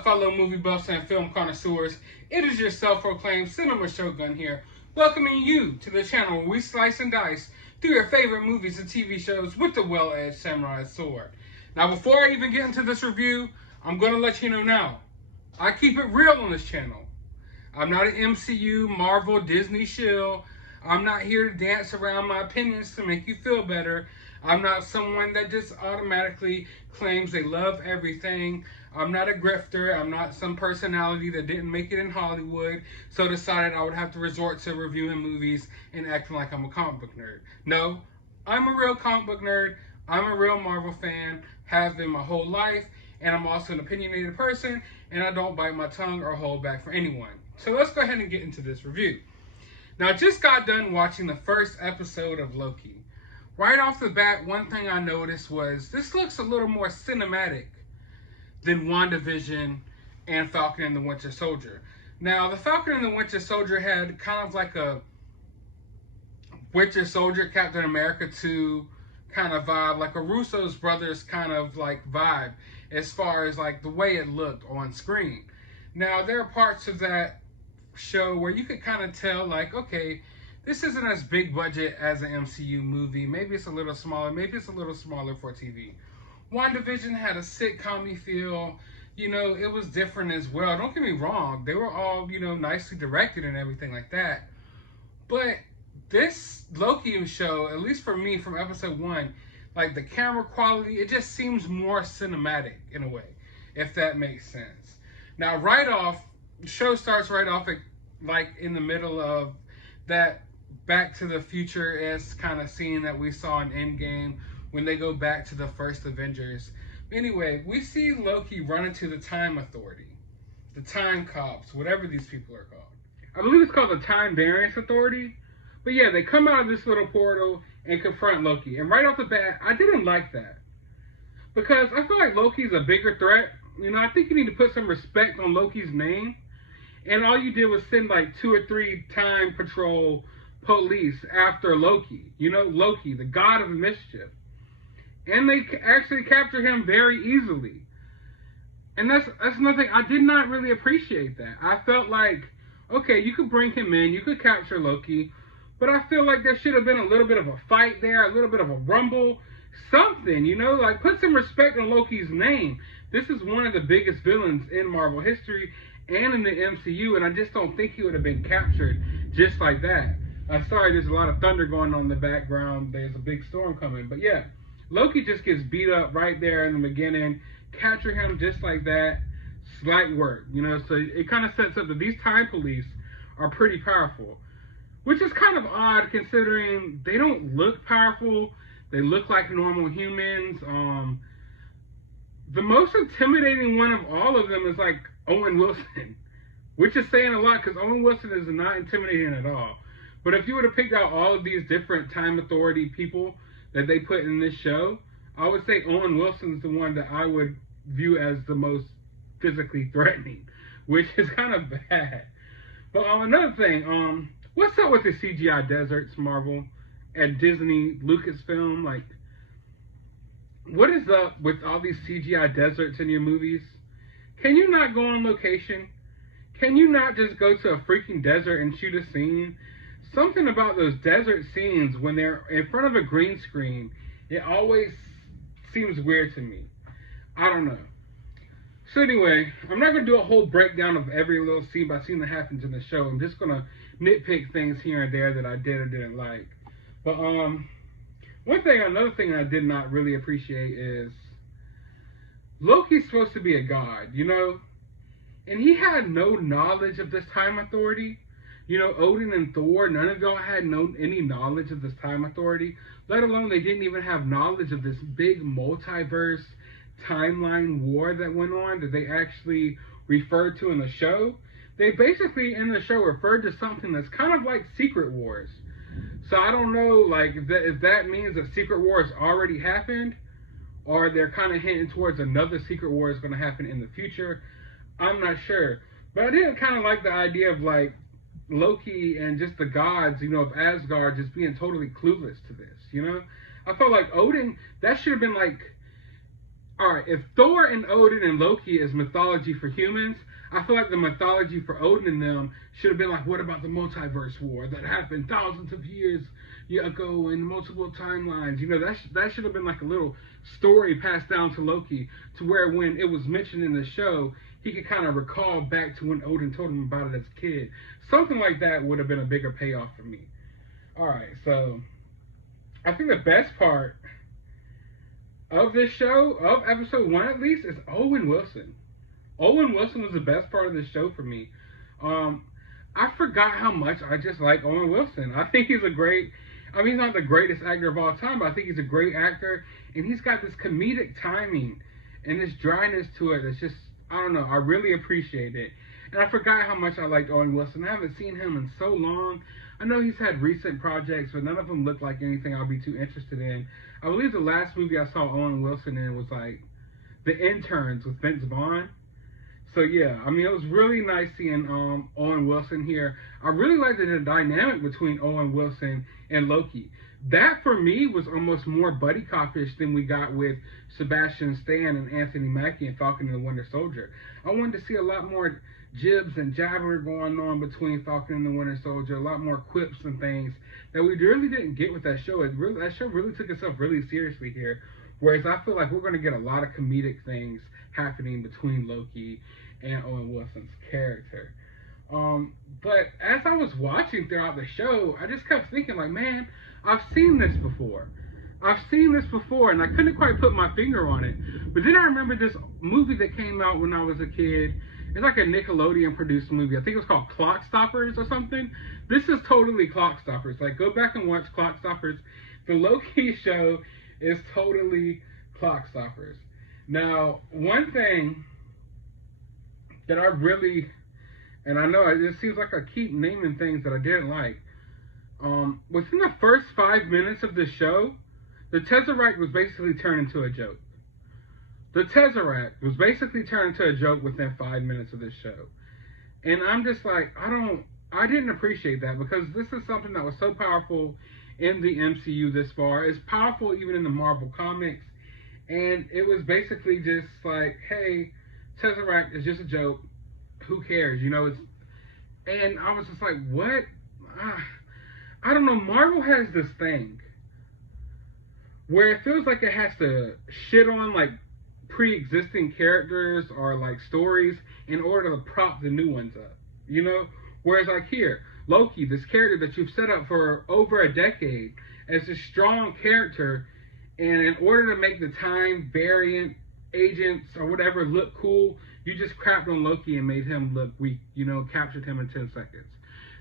up, fellow movie buffs and film connoisseurs? It is your self-proclaimed Cinema Shogun here, welcoming you to the channel where we slice and dice through your favorite movies and TV shows with the well-edged samurai sword. Now, before I even get into this review, I'm going to let you know now, I keep it real on this channel. I'm not an MCU, Marvel, Disney shill. I'm not here to dance around my opinions to make you feel better. I'm not someone that just automatically claims they love everything. I'm not a grifter. I'm not some personality that didn't make it in Hollywood, so decided I would have to resort to reviewing movies and acting like I'm a comic book nerd. No, I'm a real comic book nerd. I'm a real Marvel fan, have been my whole life, and I'm also an opinionated person, and I don't bite my tongue or hold back for anyone. So let's go ahead and get into this review. Now, I just got done watching the first episode of Loki. Right off the bat, one thing I noticed was this looks a little more cinematic than WandaVision and Falcon and the Winter Soldier. Now, the Falcon and the Winter Soldier had kind of like a Winter Soldier, Captain America 2 kind of vibe, like a Russo's Brothers kind of like vibe as far as like the way it looked on screen. Now, there are parts of that show where you could kind of tell like, okay, this isn't as big budget as an MCU movie. Maybe it's a little smaller. Maybe it's a little smaller for TV. WandaVision had a sitcom-y feel. You know, it was different as well. Don't get me wrong. They were all, you know, nicely directed and everything like that. But this Loki show, at least for me, from episode 1, like the camera quality, it just seems more cinematic in a way, if that makes sense. Now, right off, the show starts right off at, like in the middle of that Back to the Future-esque kind of scene that we saw in Endgame when they go back to the first Avengers. Anyway, we see Loki run into the Time Authority, the Time Cops, whatever these people are called. I believe it's called the Time Variance Authority. But yeah, they come out of this little portal and confront Loki. And right off the bat, I didn't like that. Because I feel like Loki's a bigger threat. You know, I think you need to put some respect on Loki's name. And all you did was send like 2 or 3 Time Patrol police after Loki. You know, Loki, the god of mischief. And they actually capture him very easily. And that's nothing. I did not really appreciate that. I felt like, okay, you could bring him in, you could capture Loki, but I feel like there should have been a little bit of a fight there, a little bit of a rumble, something, you know, like put some respect on Loki's name. This is one of the biggest villains in Marvel history and in the MCU, and I just don't think he would have been captured just like that. I'm sorry, there's a lot of thunder going on in the background. There's a big storm coming. But yeah, Loki just gets beat up right there in the beginning. Capture him just like that. Slight work, you know. So it kind of sets up that these time police are pretty powerful. Which is kind of odd considering they don't look powerful. They look like normal humans. The most intimidating one of all of them is like Owen Wilson. Which is saying a lot because Owen Wilson is not intimidating at all. But if you would have picked out all of these different Time Authority people that they put in this show, I would say Owen Wilson's the one that I would view as the most physically threatening, which is kind of bad. But another thing, what's up with the CGI deserts, Marvel, at Disney, Lucasfilm? Like, what is up with all these CGI deserts in your movies? Can you not go on location? Can you not just go to a freaking desert and shoot a scene? Something about those desert scenes when they're in front of a green screen, it always seems weird to me. I don't know. So anyway, I'm not going to do a whole breakdown of every little scene by scene that happens in the show. I'm just going to nitpick things here and there that I did or didn't like. But another thing I did not really appreciate is Loki's supposed to be a god, you know? And he had no knowledge of this Time Authority. You know, Odin and Thor, none of y'all had any knowledge of this Time Authority, let alone they didn't even have knowledge of this big multiverse timeline war that went on that they actually referred to in the show. They basically, in the show, referred to something that's kind of like Secret Wars. So I don't know, like, if that means that Secret Wars already happened, or they're kind of hinting towards another Secret War is going to happen in the future. I'm not sure. But I did kind of like the idea of, like, Loki and just the gods, you know, of Asgard just being totally clueless to this, you know? I felt like Odin, that should have been like All right, if Thor and Odin and Loki is mythology for humans, I feel like the mythology for Odin and them should have been like, what about the multiverse war that happened thousands of years ago in multiple timelines? You know, that should have been like a little story passed down to Loki, to where when it was mentioned in the show, he could kind of recall back to when Odin told him about it as a kid. Something like that would have been a bigger payoff for me. All right, so I think the best part of this show, of episode 1 at least, is Owen Wilson. Owen Wilson was the best part of the show for me. I forgot how much I just like Owen Wilson. I think he's a great, I mean, he's not the greatest actor of all time, but I think he's a great actor, and he's got this comedic timing and this dryness to it that's just, I don't know, I really appreciate it. And I forgot how much I liked Owen Wilson. I haven't seen him in so long. I know he's had recent projects, but none of them look like anything I'll be too interested in. I believe the last movie I saw Owen Wilson in was like The Interns with Vince Vaughn. So yeah, I mean, it was really nice seeing Owen Wilson here. I really liked the dynamic between Owen Wilson and Loki. That for me was almost more buddy cop-ish than we got with Sebastian Stan and Anthony Mackie and Falcon and the Winter Soldier. I wanted to see a lot more jibs and jabber going on between Falcon and the Winter Soldier, a lot more quips and things that we really didn't get with that show. That show really took itself really seriously here, whereas I feel like we're going to get a lot of comedic things happening between Loki and Owen Wilson's character. But as I was watching throughout the show, I just kept thinking like, man, I've seen this before. And I couldn't quite put my finger on it. But then I remember this movie that came out when I was a kid. It's like a Nickelodeon produced movie. I think it was called Clock Stoppers or something. This is totally Clock Stoppers. Like, go back and watch Clock Stoppers. The Loki show is totally Clock Stoppers. Now, one thing that I really, and I know it seems like I keep naming things that I didn't like. Within the first 5 minutes of the show, the Tesseract was basically turned into a joke. The Tesseract was basically turned into a joke within 5 minutes of this show. And I'm just like, I didn't appreciate that, because this is something that was so powerful in the MCU this far. It's powerful even in the Marvel comics. And it was basically just like, hey, Tesseract is just a joke. Who cares? You know, and I was just like, what? I don't know. Marvel has this thing where it feels like it has to shit on like pre-existing characters or like stories in order to prop the new ones up, you know? Whereas like here, Loki, this character that you've set up for over a decade as a strong character, and in order to make the time variant agents or whatever look cool, you just crapped on Loki and made him look weak, you know, captured him in 10 seconds.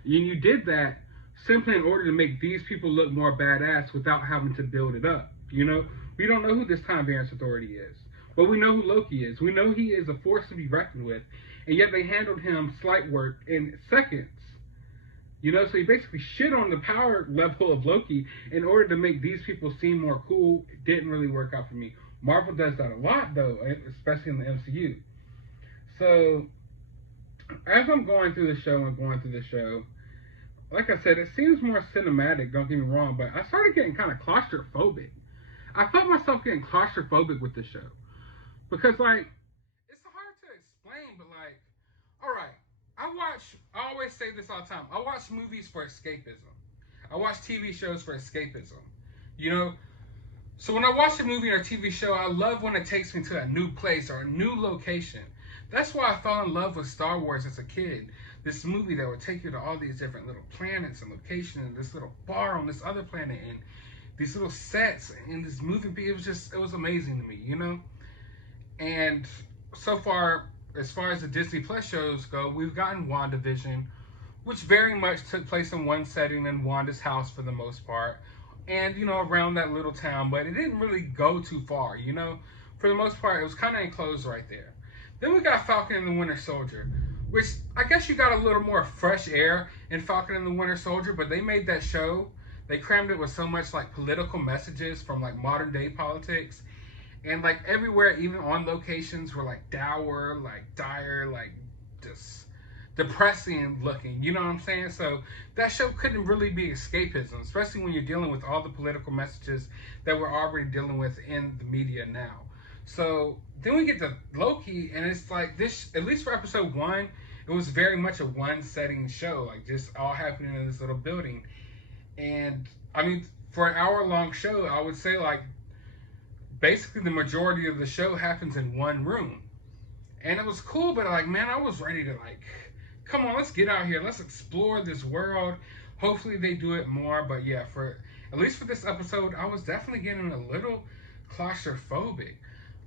And you did that simply in order to make these people look more badass without having to build it up, you know? We don't know who this time variance authority is, but we know who Loki is. We know he is a force to be reckoned with, and yet they handled him slight work in seconds. You know, so he basically shit on the power level of Loki in order to make these people seem more cool. It didn't really work out for me. Marvel does that a lot, though, especially in the MCU. So, as I'm going through the show, like I said, it seems more cinematic, don't get me wrong, but I started getting kind of claustrophobic. I felt myself getting claustrophobic with the show. Because, like, it's hard to explain, but, like, alright, I always say this all the time, I watch movies for escapism. I watch TV shows for escapism. You know? So when I watch a movie or a TV show, I love when it takes me to a new place or a new location. That's why I fell in love with Star Wars as a kid. This movie that would take you to all these different little planets and locations, and this little bar on this other planet, and these little sets in this movie. It was amazing to me, you know? And so far as the Disney Plus shows go, we've gotten WandaVision, which very much took place in one setting in Wanda's house for the most part. And, you know, around that little town, but it didn't really go too far, you know? For the most part, it was kind of enclosed right there. Then we got Falcon and the Winter Soldier, which I guess you got a little more fresh air in Falcon and the Winter Soldier, but they made that show, they crammed it with so much like political messages from like modern day politics, and like everywhere, even on locations, were like dour, like dire, like just depressing looking, you know what I'm saying? So that show couldn't really be escapism, especially when you're dealing with all the political messages that we're already dealing with in the media now. So then we get to Loki, and it's like this. At least for episode one, it was very much a one setting show, like just all happening in this little building. And I mean, for an hour long show, I would say like basically the majority of the show happens in one room. And it was cool, but like, man, I was ready to like, come on, let's get out here, let's explore this world. Hopefully they do it more. But yeah, for at least for this episode, I was definitely getting a little claustrophobic.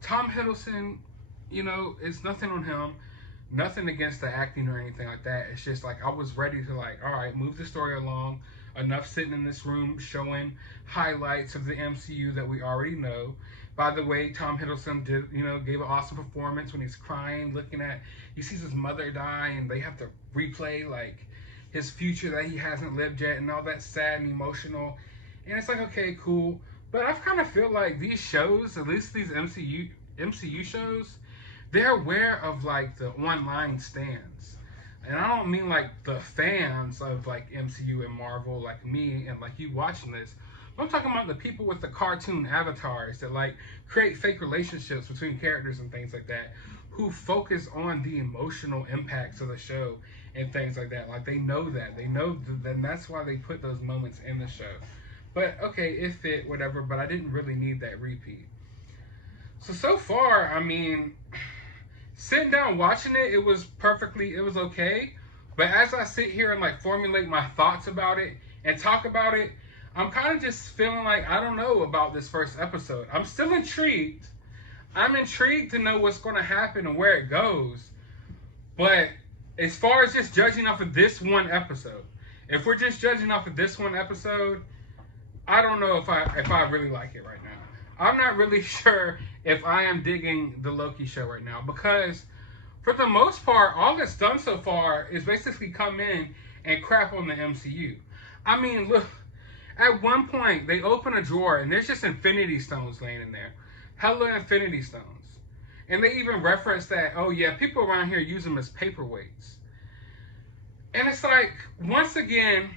Tom Hiddleston, you know, it's nothing on him, nothing against the acting or anything like that. It's just like I was ready to like, all right, move the story along. Enough sitting in this room showing highlights of the MCU that we already know. By the way, Tom Hiddleston did, you know, gave an awesome performance when he's crying, looking at, he sees his mother die, and they have to replay like his future that he hasn't lived yet, and all that sad and emotional. And it's like, okay, cool. But I kind of feel like these shows, at least these MCU shows, they're aware of like the online stands. And I don't mean like the fans of like MCU and Marvel, like me and like you watching this. I'm talking about the people with the cartoon avatars that like create fake relationships between characters and things like that, who focus on the emotional impacts of the show and things like that. Like they know that. They know that, and that's why they put those moments in the show. But okay, it fit, whatever, but I didn't really need that repeat. So far, I mean, sitting down watching it, it was okay. But as I sit here and like formulate my thoughts about it and talk about it, I'm kind of just feeling like I don't know about this first episode. I'm still intrigued. I'm intrigued to know what's going to happen and where it goes. But as far as just judging off of this one episode, if we're just judging off of this one episode, I don't know if I really like it right now. I'm not really sure if I am digging the Loki show right now, because for the most part, all it's done so far is basically come in and crap on the MCU. I mean, look, at one point they open a drawer and there's just Infinity Stones laying in there. Hella Infinity Stones. And they even reference that, oh yeah, people around here use them as paperweights. And it's like, once again,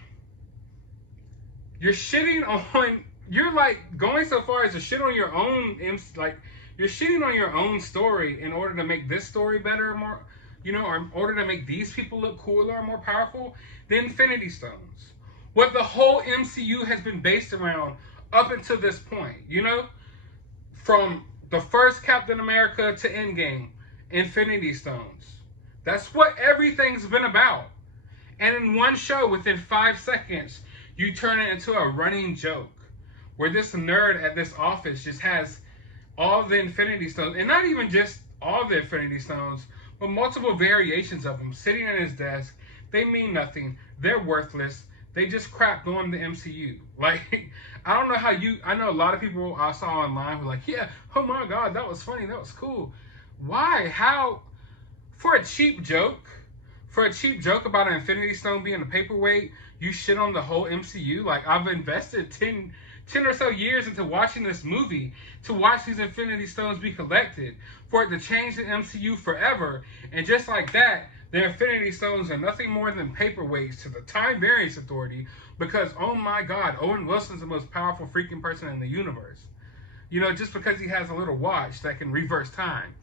you're shitting on, you're like going so far as to shit on your own, like, you're shitting on your own story in order to make this story better, more, you know, or in order to make these people look cooler or more powerful. The Infinity Stones. What the whole MCU has been based around up until this point, you know? From the first Captain America to Endgame, Infinity Stones. That's what everything's been about. And in one show, within 5 seconds, you turn it into a running joke where this nerd at this office just has all the Infinity Stones, and not even just all the Infinity Stones, but multiple variations of them sitting at his desk. They mean nothing. They're worthless. They just crapped on the MCU. Like, I don't know how I know a lot of people I saw online were like, yeah, oh my God, that was funny. That was cool. Why? How? For a cheap joke about an Infinity Stone being a paperweight, you shit on the whole MCU? Like, I've invested 10 or so years into watching this movie to watch these Infinity Stones be collected, for it to change the MCU forever. And just like that, the Infinity Stones are nothing more than paperweights to the Time Variance Authority, because, oh my God, Owen Wilson's the most powerful freaking person in the universe. You know, just because he has a little watch that can reverse time.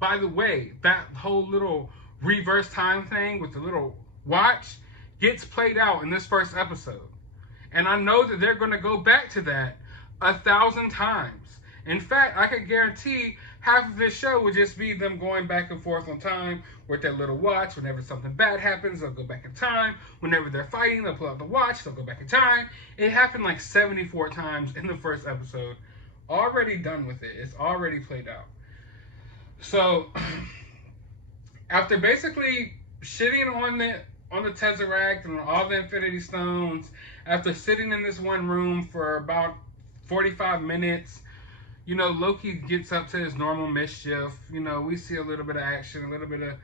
By the way, that whole little reverse time thing with the little watch gets played out in this first episode. And I know that they're going to go back to that 1,000 times. In fact, I could guarantee half of this show would just be them going back and forth on time with their little watch. Whenever something bad happens, they'll go back in time. Whenever they're fighting, they'll pull out the watch, they'll go back in time. It happened like 74 times in the first episode. Already done with it. It's already played out. So, after basically shitting on the Tesseract and all the Infinity Stones, after sitting in this one room for about 45 minutes, you know, Loki gets up to his normal mischief. You know, we see a little bit of action, a little bit of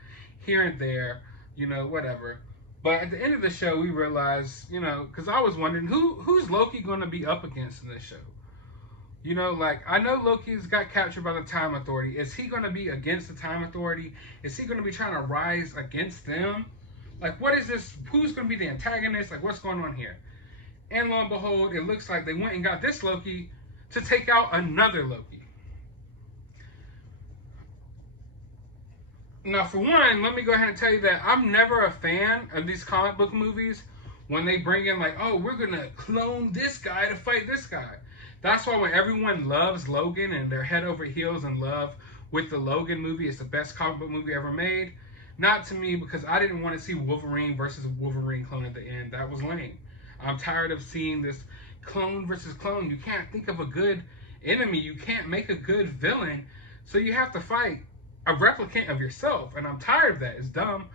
here and there, you know, whatever. But at the end of the show, we realize, you know, because I was wondering, who's Loki going to be up against in this show? You know, like, I know Loki's got captured by the Time Authority. Is he going to be against the Time Authority? Is he going to be trying to rise against them? Like, what is this? Who's going to be the antagonist? Like, what's going on here? And lo and behold, it looks like they went and got this Loki to take out another Loki. Now, for one, let me go ahead and tell you that I'm never a fan of these comic book movies when they bring in like, oh, we're gonna clone this guy to fight this guy. That's why when everyone loves Logan and they're head over heels in love with the Logan movie, it's the best comic book movie ever made. Not to me, because I didn't want to see Wolverine versus Wolverine clone at the end. That was lame. I'm tired of seeing this clone versus clone. You can't think of a good enemy. You can't make a good villain. So you have to fight a replicant of yourself. And I'm tired of that. It's dumb.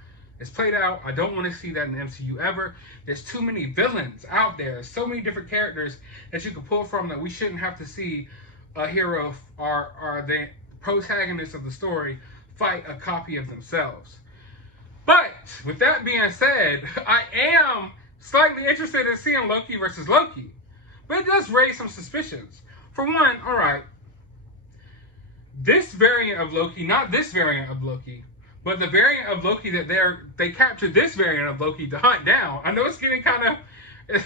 It's played out. I don't want to see that in the MCU ever. There's too many villains out there. There's so many different characters that you can pull from that we shouldn't have to see a hero or the protagonist of the story fight a copy of themselves. But with that being said, I am slightly interested in seeing Loki versus Loki. But it does raise some suspicions. For one, all right, this variant of Loki, not this variant of Loki, but the variant of Loki that they captured this variant of Loki to hunt down. I know it's getting kind of,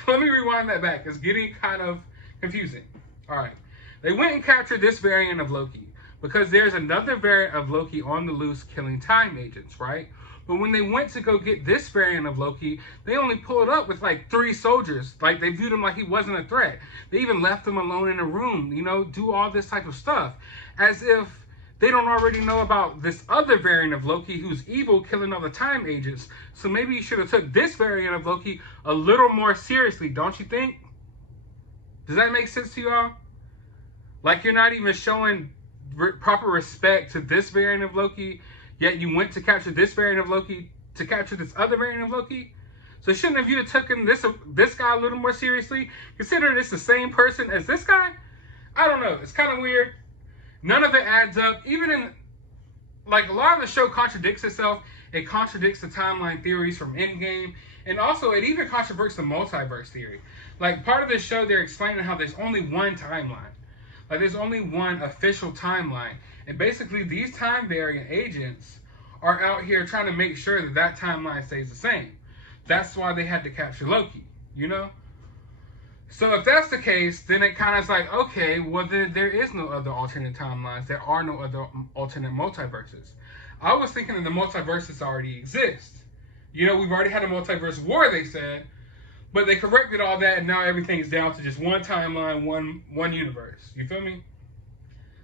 let me rewind that back. It's getting kind of confusing. All right. They went and captured this variant of Loki because there's another variant of Loki on the loose killing time agents, right? But when they went to go get this variant of Loki, they only pulled up with like 3 soldiers. Like, they viewed him like he wasn't a threat. They even left him alone in a room, you know, do all this type of stuff. As if they don't already know about this other variant of Loki who's evil, killing other time agents. So maybe you should have took this variant of Loki a little more seriously, don't you think? Does that make sense to y'all? Like, you're not even showing proper respect to this variant of Loki, yet you went to capture this variant of Loki to capture this other variant of Loki? So shouldn't have you taken this guy a little more seriously, considering it's the same person as this guy? I don't know. It's kind of weird. None of it adds up. Even in, like, a lot of the show contradicts itself. It contradicts the timeline theories from Endgame. And also, it even contradicts the multiverse theory. Like, part of this show, they're explaining how there's only one timeline. Like, there's only one official timeline. And basically, these time variant agents are out here trying to make sure that that timeline stays the same. That's why they had to capture Loki, you know? So if that's the case, then it kind of is like, okay, well, there is no other alternate timelines. There are no other alternate multiverses. I was thinking that the multiverses already exist. You know, we've already had a multiverse war, they said, but they corrected all that, and now everything is down to just one timeline, one universe. You feel me?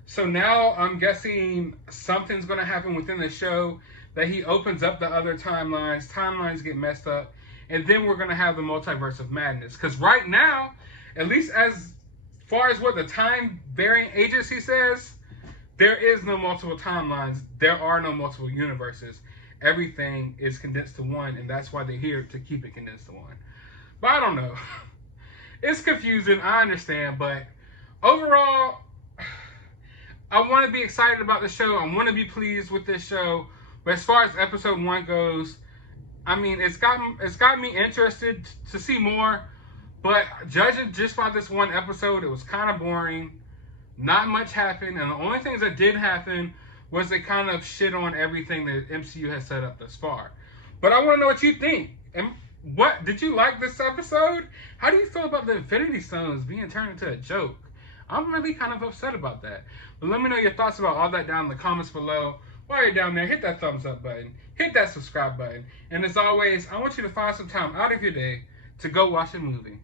So now I'm guessing something's going to happen within the show that he opens up the other timelines get messed up, and then we're going to have the multiverse of madness. Because right now, at least as far as what the time variant agency says, there is no multiple timelines. There are no multiple universes. Everything is condensed to one, and that's why they're here to keep it condensed to one. But I don't know. It's confusing, I understand, but overall, I want to be excited about the show. I want to be pleased with this show. But as far as episode 1 goes, I mean, it's got me interested to see more. But judging just by this one episode, it was kind of boring. Not much happened. And the only things that did happen was they kind of shit on everything that MCU has set up thus far. But I want to know what you think. And what did you like this episode? How do you feel about the Infinity Stones being turned into a joke? I'm really kind of upset about that. But let me know your thoughts about all that down in the comments below. While you're down there, hit that thumbs up button. Hit that subscribe button. And as always, I want you to find some time out of your day to go watch a movie.